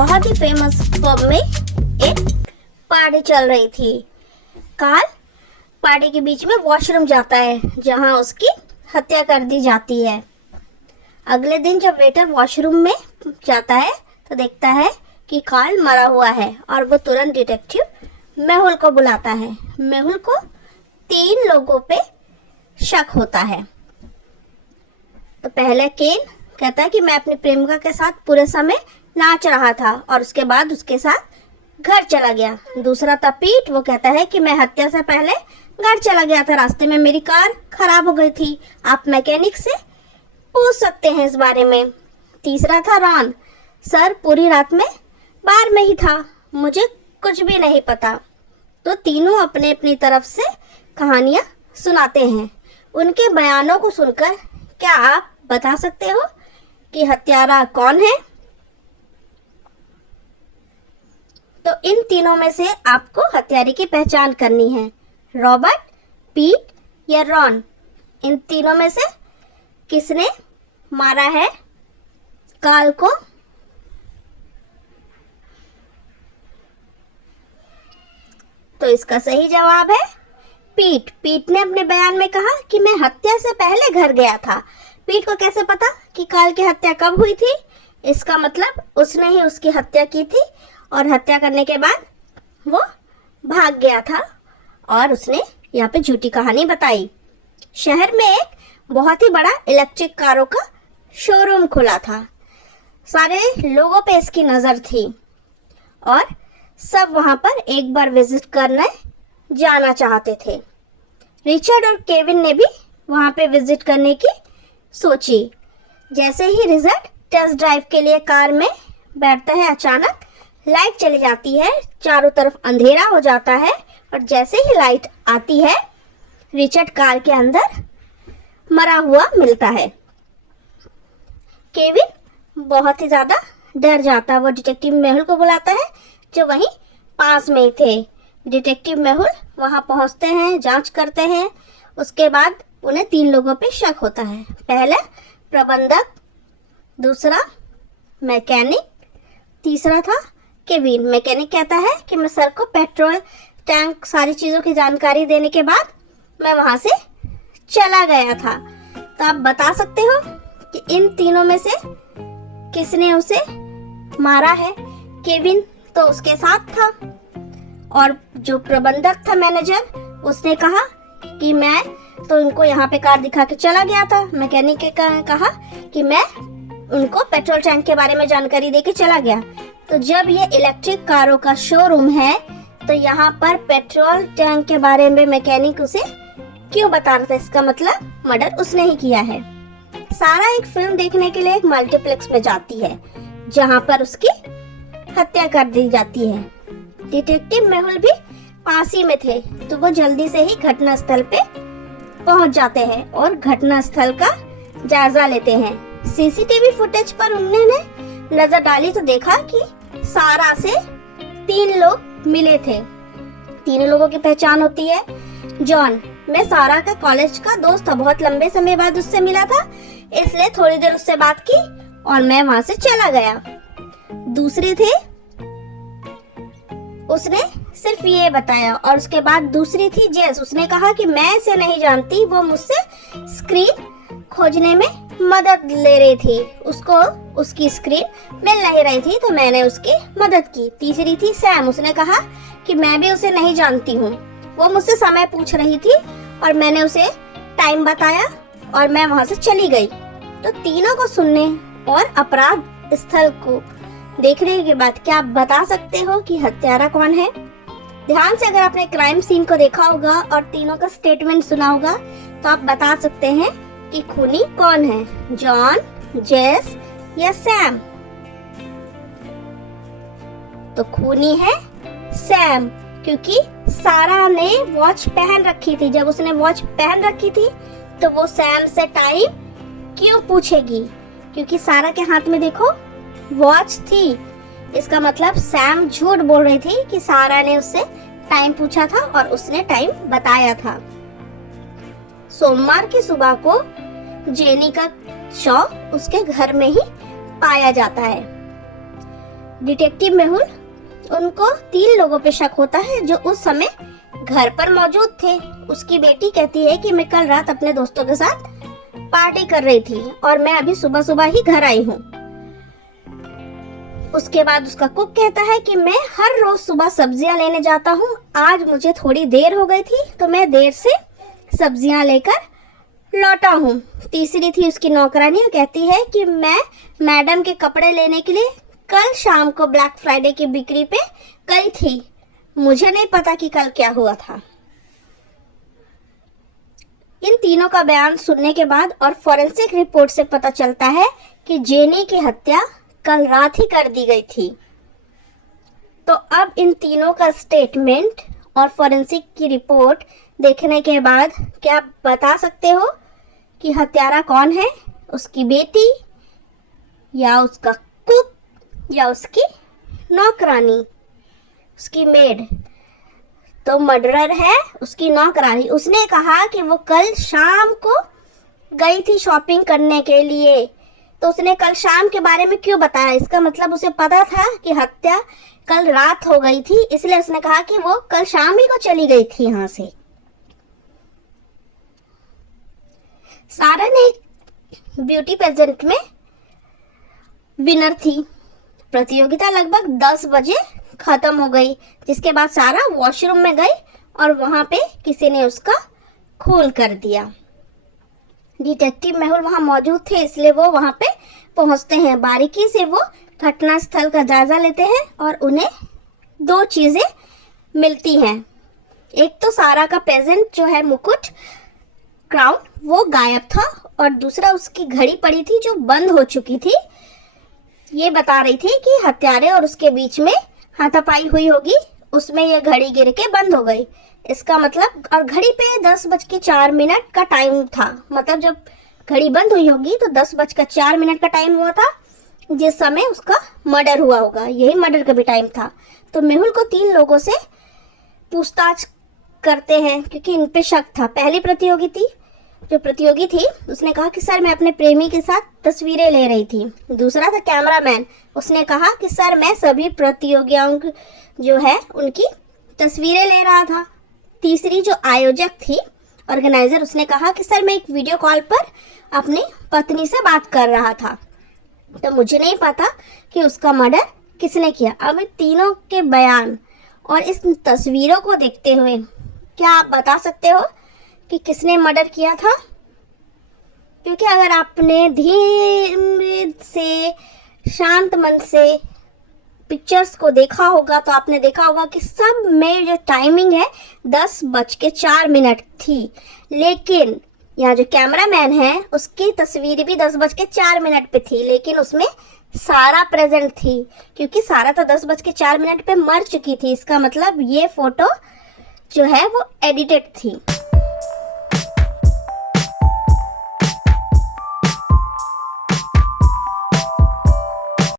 बहुत ही famous pub में एक पार्टी चल रही थी। कार्ल पार्टी के बीच में वॉशरूम जाता है जहां उसकी हत्या कर दी जाती है। अगले दिन जब वेटर वॉशरूम में जाता है तो देखता है कि कार्ल मरा हुआ है और वो तुरंत डिटेक्टिव मेहुल को बुलाता है। मेहुल को 3 लोगों पे शक होता है। तो पहले केन कहता है कि मैं अपनी प्रेमिका के साथ पूरे समय नाच रहा था और उसके बाद उसके साथ घर चला गया। दूसरा था पीट, वो कहता है कि मैं हत्या से पहले घर चला गया था, रास्ते में मेरी कार खराब हो गई थी, आप मैकेनिक से पूछ सकते हैं इस बारे में। तीसरा था रॉन, सर पूरी रात में बार में ही था, मुझे कुछ भी नहीं पता। तो तीनों अपने अपनी तरफ से कहानियां सुनाते हैं। उनके बयानों को सुनकर क्या आप बता सकते हो कि हत्यारा कौन है? तो इन तीनों में से आपको हत्यारे की पहचान करनी है। रॉबर्ट, पीट या रॉन, इन तीनों में से किसने मारा है कार्ल को? तो इसका सही जवाब है पीट। पीट ने अपने बयान में कहा कि मैं हत्या से पहले घर गया था। पीट को कैसे पता कि कार्ल की हत्या कब हुई थी? इसका मतलब उसने ही उसकी हत्या की थी और हत्या करने के बाद वो भाग गया था और उसने यहाँ पे झूठी कहानी बताई। शहर में एक बहुत ही बड़ा इलेक्ट्रिक कारों का शोरूम खुला था। सारे लोगों पे इसकी नज़र थी और सब वहाँ पर एक बार विजिट करने जाना चाहते थे। रिचर्ड और केविन ने भी वहाँ पे विजिट करने की सोची। जैसे ही रिचर्ड टेस्ट ड्राइव के लिए कार में बैठता है, अचानक लाइट चली जाती है, चारों तरफ अंधेरा हो जाता है और जैसे ही लाइट आती है रिचर्ड कार के अंदर मरा हुआ मिलता है। केविन बहुत ही ज़्यादा डर जाता है। वो डिटेक्टिव मेहुल को बुलाता है जो वहीं पास में ही थे। डिटेक्टिव मेहुल वहां पहुंचते हैं, जांच करते हैं। उसके बाद उन्हें 3 लोगों पे शक होता है। पहला प्रबंधक, दूसरा मैकेनिक, तीसरा था केविन। मैकेनिक कहता है कि मैं सर को पेट्रोल टैंक सारी चीज़ों की जानकारी देने के बाद मैं वहां से चला गया था। तो आप बता सकते हो कि इन तीनों में से किसने उसे मारा है? केविन तो उसके साथ था और जो प्रबंधक था, मैनेजर, उसने कहा कि मैं तो उनको यहाँ पे कार दिखा के चला गया था। मैकेनिक ने कहा कि मैं उनको पेट्रोल टैंक के बारे में जानकारी देके चला गया। तो जब ये इलेक्ट्रिक कारों का शोरूम है तो यहाँ पर पेट्रोल टैंक के बारे में मैकेनिक उसे क्यों बता रहा था? इसका मतलब मर्डर उसने ही किया है। सारा एक फिल्म देखने के लिए एक मल्टीप्लेक्स में जाती है जहाँ पर उसकी हत्या कर दी जाती है। डिटेक्टिव मेहुल भी पास ही में थे तो वो जल्दी से ही घटना स्थल पे पहुंच जाते हैं और घटना स्थल का जायजा लेते हैं। सीसीटीवी फुटेज पर उन्होंने नजर डाली तो देखा कि सारा से 3 लोग मिले थे। 3 लोगों की पहचान होती है। जॉन, मैं सारा का कॉलेज का दोस्त था, बहुत लंबे समय बाद उससे मिला था, इसलिए थोड़ी देर उससे बात की और मैं वहां से चला गया। दूसरे थे, उसने सिर्फ ये बताया। और उसके बाद दूसरी थी जेस, उसने कहा कि मैं इसे नहीं जानती, वो मुझसे स्क्रीन खोजने में मदद ले रही थी, उसको उसकी स्क्रीन मिल नहीं रही थी तो मैंने उसकी मदद की। तीसरी थी सैम, उसने कहा कि मैं भी उसे नहीं जानती हूँ, वो मुझसे समय पूछ रही थी और मैंने उसे टाइम बताया और मैं वहां से चली गई। तो तीनों को सुनने और अपराध स्थल को देखने के बाद क्या आप बता सकते हो कि हत्यारा कौन है? ध्यान से अगर आपने क्राइम सीन को देखा होगा और तीनों का स्टेटमेंट सुना होगा तो आप बता सकते हैं कि खूनी कौन है, जॉन, जेस या सैम? तो खूनी है सैम, क्योंकि सारा ने वॉच पहन रखी थी। जब उसने वॉच पहन रखी थी तो वो सैम से टाइम क्यों पूछेगी? क्योंकि सारा के हाथ में देखो वॉच थी। इसका मतलब सैम झूठ बोल रही थी कि सारा ने उससे टाइम पूछा था और उसने टाइम बताया था। सोमवार की सुबह को जेनी का शव उसके घर में ही पाया जाता है। डिटेक्टिव मेहुल उनको 3 लोगों पे शक होता है जो उस समय घर पर मौजूद थे। उसकी बेटी कहती है कि मैं कल रात अपने दोस्तों के साथ पार्टी कर रही थी और मैं अभी सुबह सुबह ही घर आई हूँ। उसके बाद उसका कुक कहता है कि मैं हर रोज सुबह सब्जियां लेने जाता हूँ, आज मुझे थोड़ी देर हो गई थी तो मैं देर से सब्जियां लेकर लौटा हूँ। तीसरी थी उसकी नौकरानी, कहती है कि मैं मैडम के कपड़े लेने के लिए कल शाम को ब्लैक फ्राइडे की बिक्री पे गई थी, मुझे नहीं पता कि कल क्या हुआ था। इन तीनों का बयान सुनने के बाद और फॉरेंसिक रिपोर्ट से पता चलता है कि जेनी की हत्या कल रात ही कर दी गई थी। तो अब इन तीनों का स्टेटमेंट और फॉरेंसिक की रिपोर्ट देखने के बाद क्या आप बता सकते हो कि हत्यारा कौन है? उसकी बेटी या उसका कुक या उसकी नौकरानी, उसकी मेड? तो मर्डरर है उसकी नौकरानी। उसने कहा कि वो कल शाम को गई थी शॉपिंग करने के लिए, तो उसने कल शाम के बारे में क्यों बताया? इसका मतलब उसे पता था कि हत्या कल रात हो गई थी, इसलिए उसने कहा कि वो कल शाम ही को चली गई थी यहाँ से। सारा ने ब्यूटी पेजेंट में विनर थी। प्रतियोगिता लगभग 10 बजे खत्म हो गई, जिसके बाद सारा वॉशरूम में गई और वहां पे किसी ने उसका खून कर दिया। डिटेक्टिव मेहुल वहां मौजूद थे, इसलिए वो वहां पे पहुंचते हैं। बारीकी से वो घटना स्थल का जायजा लेते हैं और उन्हें 2 चीजें मिलती हैं। एक तो सारा का पेजेंट जो है मुकुट, क्राउन, वो गायब था और दूसरा उसकी घड़ी पड़ी थी जो बंद हो चुकी थी। ये बता रही थी कि हत्यारे और उसके बीच में हाथापाई हुई होगी, उसमें यह घड़ी गिर के बंद हो गई। इसका मतलब, और घड़ी पे 10:04 का टाइम था, मतलब जब घड़ी बंद हुई होगी तो 10:04 का टाइम हुआ था जिस समय उसका मर्डर हुआ होगा। यही मर्डर का भी टाइम था। तो मेहुल को 3 लोगों से पूछताछ करते हैं क्योंकि इन पे शक था। पहली प्रतियोगी थी उसने कहा कि सर मैं अपने प्रेमी के साथ तस्वीरें ले रही थी। दूसरा था कैमरामैन, उसने कहा कि सर मैं सभी प्रतियोगियों जो है उनकी तस्वीरें ले रहा था। तीसरी जो आयोजक थी, ऑर्गेनाइजर, उसने कहा कि सर मैं एक वीडियो कॉल पर अपनी पत्नी से बात कर रहा था, तो मुझे नहीं पता कि उसका मर्डर किसने किया। अब तीनों के बयान और इस तस्वीरों को देखते हुए क्या आप बता सकते हो कि किसने मर्डर किया था? क्योंकि अगर आपने धीरे से शांत मन से पिक्चर्स को देखा होगा तो आपने देखा होगा कि सब में जो टाइमिंग है 10:04 थी, लेकिन यहाँ जो कैमरामैन है उसकी तस्वीर भी 10:04 पे थी, लेकिन उसमें सारा प्रेजेंट थी क्योंकि सारा तो 10:04 पे मर चुकी थी। इसका मतलब ये फोटो जो है वो एडिटेड थी।